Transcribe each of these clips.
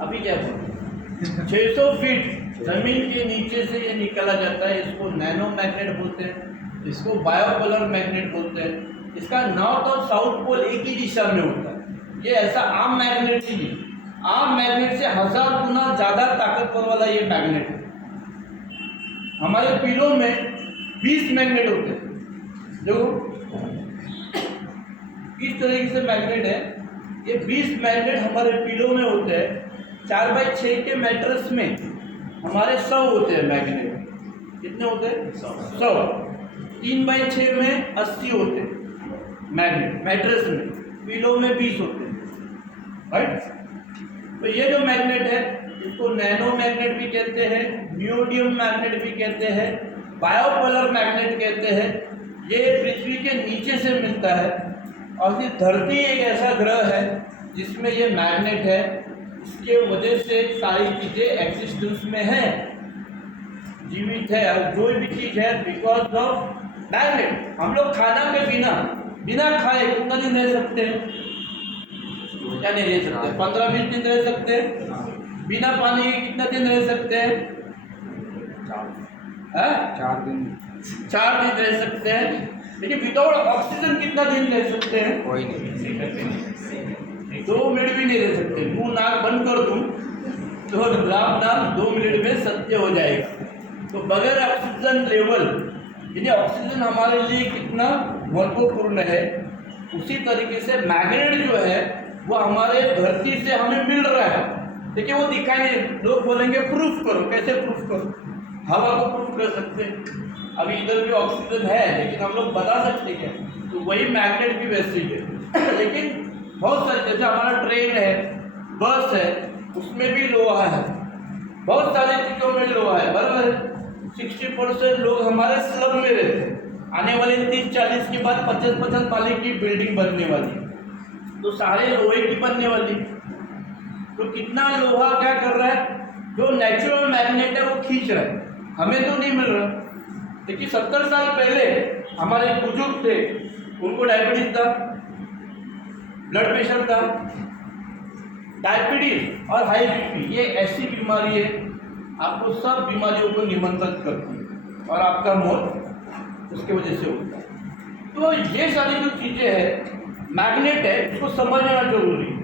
अभी क्या बोलते 600 फीट जमीन के नीचे से ये निकाला जाता है। इसको नैनो मैग्नेट बोलते हैं, इसको बायोपोलर मैग्नेट बोलते हैं। इसका नॉर्थ और साउथ पोल एक ही दिशा में होता है। ये ऐसा आम मैग्नेट नहीं है, आम मैग्नेट से 1000 गुना ज़्यादा ताकतवर वाला ये मैग्नेट है। हमारे पिलो में 20 मैग्नेट होते हैं। जो इस तरीके से मैग्नेट है, ये 20 मैग्नेट हमारे पिलो में होते हैं। 4x6 के मैट्रेस में हमारे 100 होते हैं मैग्नेट। कितने होते हैं? 100। 3x6 में 80 होते हैं मैग्नेट मैट्रेस में, पिलो में 20 होते हैं, राइट। तो ये जो मैग्नेट है इसको नैनो मैग्नेट भी कहते हैं, नियोडियम मैग्नेट भी कहते हैं, बायोपोलर मैग्नेट कहते हैं। ये पृथ्वी के नीचे से मिलता है और फिर धरती एक ऐसा ग्रह है जिसमें ये मैग्नेट है। इसके वजह से सारी चीज़ें एग्जिस्टेंस में है, जीवित है, और जो भी चीज़ है बिकॉज ऑफ मैग्नेट। हम लोग खाना के बिना खाए कितना दिन रह सकते हैं? क्या नहीं रह सकते? 15-20 दिन रह सकते हैं। बिना पानी के कितना दिन रह सकते हैं? 4 दिन रह सकते हैं। लेकिन विदाउट ऑक्सीजन कितना दिन रह सकते हैं? कोई नहीं। 2 मिनट भी नहीं रह सकते। मुंह नाक बंद कर दूं तो राम नाम 2 मिनट में सत्य हो जाएगा। तो बगैर ऑक्सीजन लेवल, यानी ऑक्सीजन हमारे लिए कितना महत्वपूर्ण है, उसी तरीके से मैग्नेट जो है वो हमारे धरती से हमें मिल रहा है। देखिए वो दिखाई नहीं, लोग बोलेंगे प्रूफ करो। कैसे प्रूफ करो? हवा को प्रूफ कर सकते हैं। अभी इधर भी ऑक्सीजन है लेकिन हम लोग बता सकते हैं। तो वही मैग्नेट भी वैसे ही है। लेकिन बहुत सारे, जैसे हमारा ट्रेन है, बस है, उसमें भी लोहा है, बहुत सारी चीज़ों में लोहा है, बराबर है। 60% लोग हमारे स्लम में रहते हैं। आने वाले 30-40 के बाद 50-50 वाले की बिल्डिंग बनने वाली, तो सारे लोहे की बनने वाली। तो कितना लोहा क्या कर रहा है? जो नेचुरल मैग्नेट है वो खींच रहा है, हमें तो नहीं मिल रहा। देखिए 70 साल पहले हमारे बुजुर्ग थे, उनको डायबिटीज था, ब्लड प्रेशर था। डायबिटीज और हाई बीपी ये ऐसी बीमारी है आपको सब बीमारियों को निमंत्रित करती है और आपका मौत उसके वजह से होता है। तो ये सारी जो चीज़ें हैं मैग्नेट है, इसको समझना जरूरी है।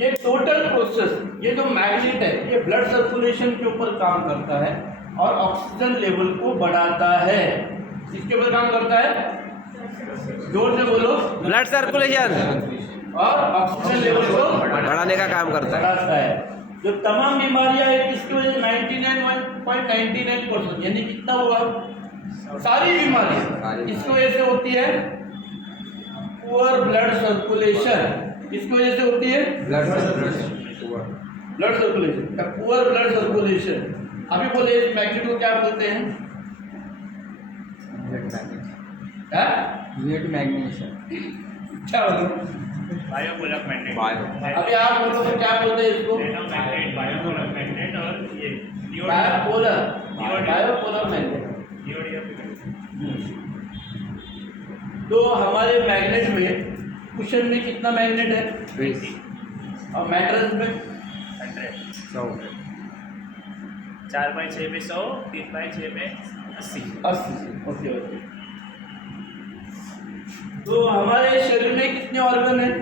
ये टोटल प्रोसेस, ये जो मैग्नेट है ये ब्लड सर्कुलेशन के ऊपर काम करता है और ऑक्सीजन लेवल को बढ़ाता है। इसके ऊपर काम करता है, जोर से बोलो, ब्लड सर्कुलेशन और ऑक्सीजन लेवल को बढ़ाने का काम करता है। जो तमाम बीमारियां हैं इसकी वजह से 99.99% यानी कितना हुआ, सारी बीमारियां इसकी वजह से होती है। पुअर ब्लड सर्कुलेशन किसकी वजह से होती है? Blood circulation, poor blood circulation. अभी बोले इस मैग्नेट को क्या बोलते हैं? क्या बोलते? Bipolar magnet. अभी आप बोलो तो क्या बोलते हैं इसको? मैग्नेट, बायोपोलर मैग्नेट और ये बायोपोलर मैग्नेट। तो हमारे मैग्नेट में, कुशन में कितना मैग्नेट है? 20 और मैट्रेस में 100। 4x6 में 100, 3x6 में 80। 80। Okay okay. तो हमारे शरीर में कितने ऑर्गन हैं?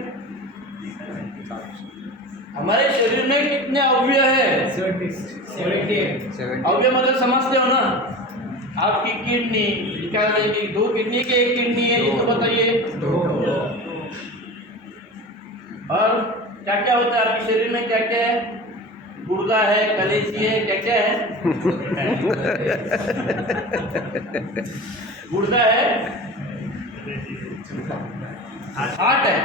हमारे शरीर में कितने अवयव है? 70। अवयव मतलब समझते हो ना? आपकी किडनी निकाल देंगे, 2 किडनी के 1 किडनी है, ये तो बताइए। और क्या क्या होता है आपके शरीर में? क्या क्या है? गुर्दा है, कलेजी है, क्या क्या है? गुर्दा है, हार्ट है।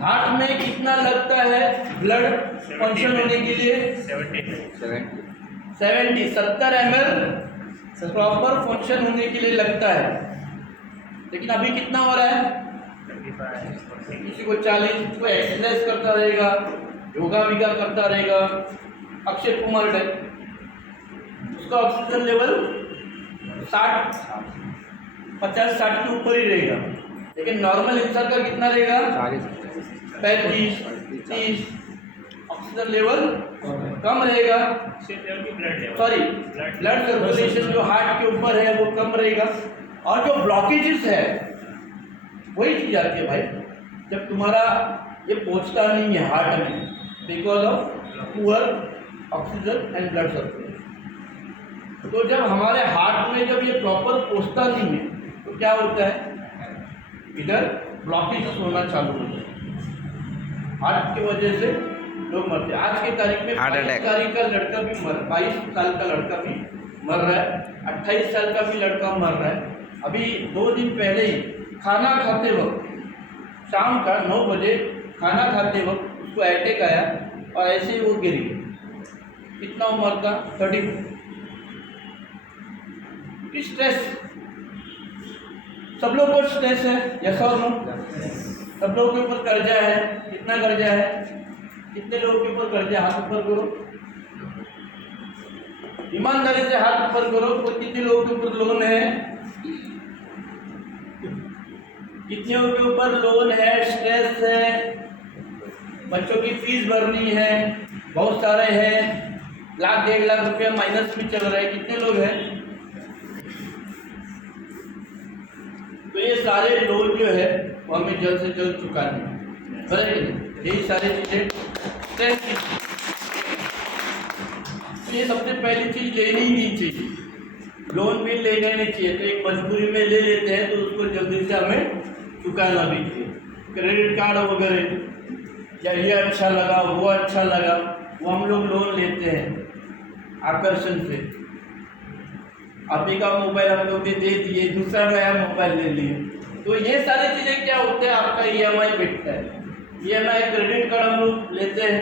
हार्ट में कितना लगता है ब्लड फंक्शन होने के लिए? 70 ml प्रॉपर फंक्शन होने के लिए लगता है। लेकिन अभी कितना हो रहा है? किसी को 40, कोई एक्सरसाइज करता रहेगा, योगा विगा करता रहेगा, अक्षय कुमार टाइप, उसका ऑक्सीजन लेवल 50-60 के ऊपर ही रहेगा। लेकिन नॉर्मल इंसान का कितना रहेगा? 35-30। ऑक्सीजन लेवल कम रहेगा, ऑक्सीजन लेवल की blood level sorry blood circulation जो हार्ट के ऊपर है वो कम रहेगा। और जो ब्लॉकेजेस है वही चीज आती है भाई, जब तुम्हारा ये पहुंचता नहीं है हार्ट में because of poor oxygen and blood circulation. तो जब हमारे हार्ट में जब ये प्रॉपर पहुंचता नहीं है तो क्या होता है, इधर ब्लॉकेजेस होना चालू हो जाए, हार्ट की वजह से लोग मरते हैं। आज की तारीख में Heart 22 attack। तारीख का लड़का भी 22 साल का लड़का भी मर रहा है, 28 साल का भी लड़का मर रहा है। अभी 2 दिन पहले ही खाना खाते वक्त, शाम का 9 बजे खाना खाते वक्त उसको अटैक आया और ऐसे ही वो गिर गया। कितना उम्र का, 34। स्ट्रेस, सब लोग को स्ट्रेस है, यस और नो? सब लोगों के ऊपर कर्जा है, कितना कर्जा है, कितने लोगों के ऊपर कर्जा, हाथ ऊपर करो, ईमानदारी से हाथ ऊपर करो। तो कितने लोगों के ऊपर लोन है, कितने लोगों के ऊपर लोन है, स्ट्रेस है, बच्चों की फीस भरनी है, बहुत सारे हैं, 1,00,000-1,50,000 रुपया माइनस में चल रहा है, कितने लोग हैं? तो ये सारे लोन जो है वो हमें जल्द से जल्द चुकाने हैं, बराबर? यही सारी चीज़ें स्ट्रेस की। तो ये सबसे पहली चीज़ लेनी ही नहीं चाहिए, लोन भी लेना नहीं चाहिए। तो एक मजबूरी में ले लेते हैं तो उसको जल्दी से हमें चुकाना भी चाहिए। क्रेडिट कार्ड वगैरह, या ये अच्छा लगा वो अच्छा लगा, वो हम लोग लोन लेते हैं आकर्षण से। आप ही का मोबाइल हम लोग ने दे दिए, दूसरा नया मोबाइल ले लिए, तो ये सारी चीज़ें क्या होते हैं, आपका EMI बिकता है। EMI क्रेडिट कार्ड हम लोग लेते हैं,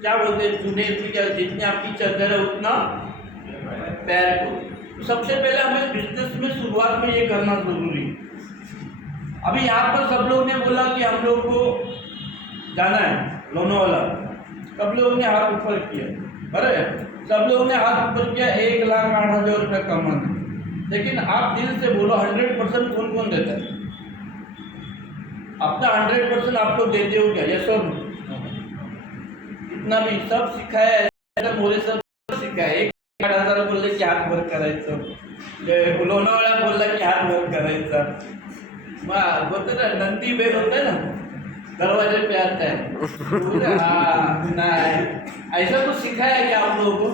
क्या बोलते हैं चूने की, क्या जितनी आपकी चादर है उतना पैर को। तो सबसे पहले हमें बिजनेस में शुरुआत में ये करना जरूरी है। अभी यहाँ पर सब लोग ने बोला कि हम लोग को जाना है लोनावाला, सब लोगों ने हाथ ऊपर किया, बराबर? सब लोगों ने हाथ ऊपर किया, 1,08,000 रुपये कमाना। लेकिन आप दिल से बोलो 100% कौन कौन देता है? अपना 100% आप लोग देते हो क्या? यस और नो? इतना भी सब सिखाया है, मोरे सब सिखाया है। 1,08,000 बोलले की हात वर करायचं, लोणावळा बोलला की हात वर करायचा, मग होतं ना नंदी बैल होता ना दरवाजे पे आता है, हाँ नहीं, ऐसा कुछ सिखाया क्या आप लोगों को?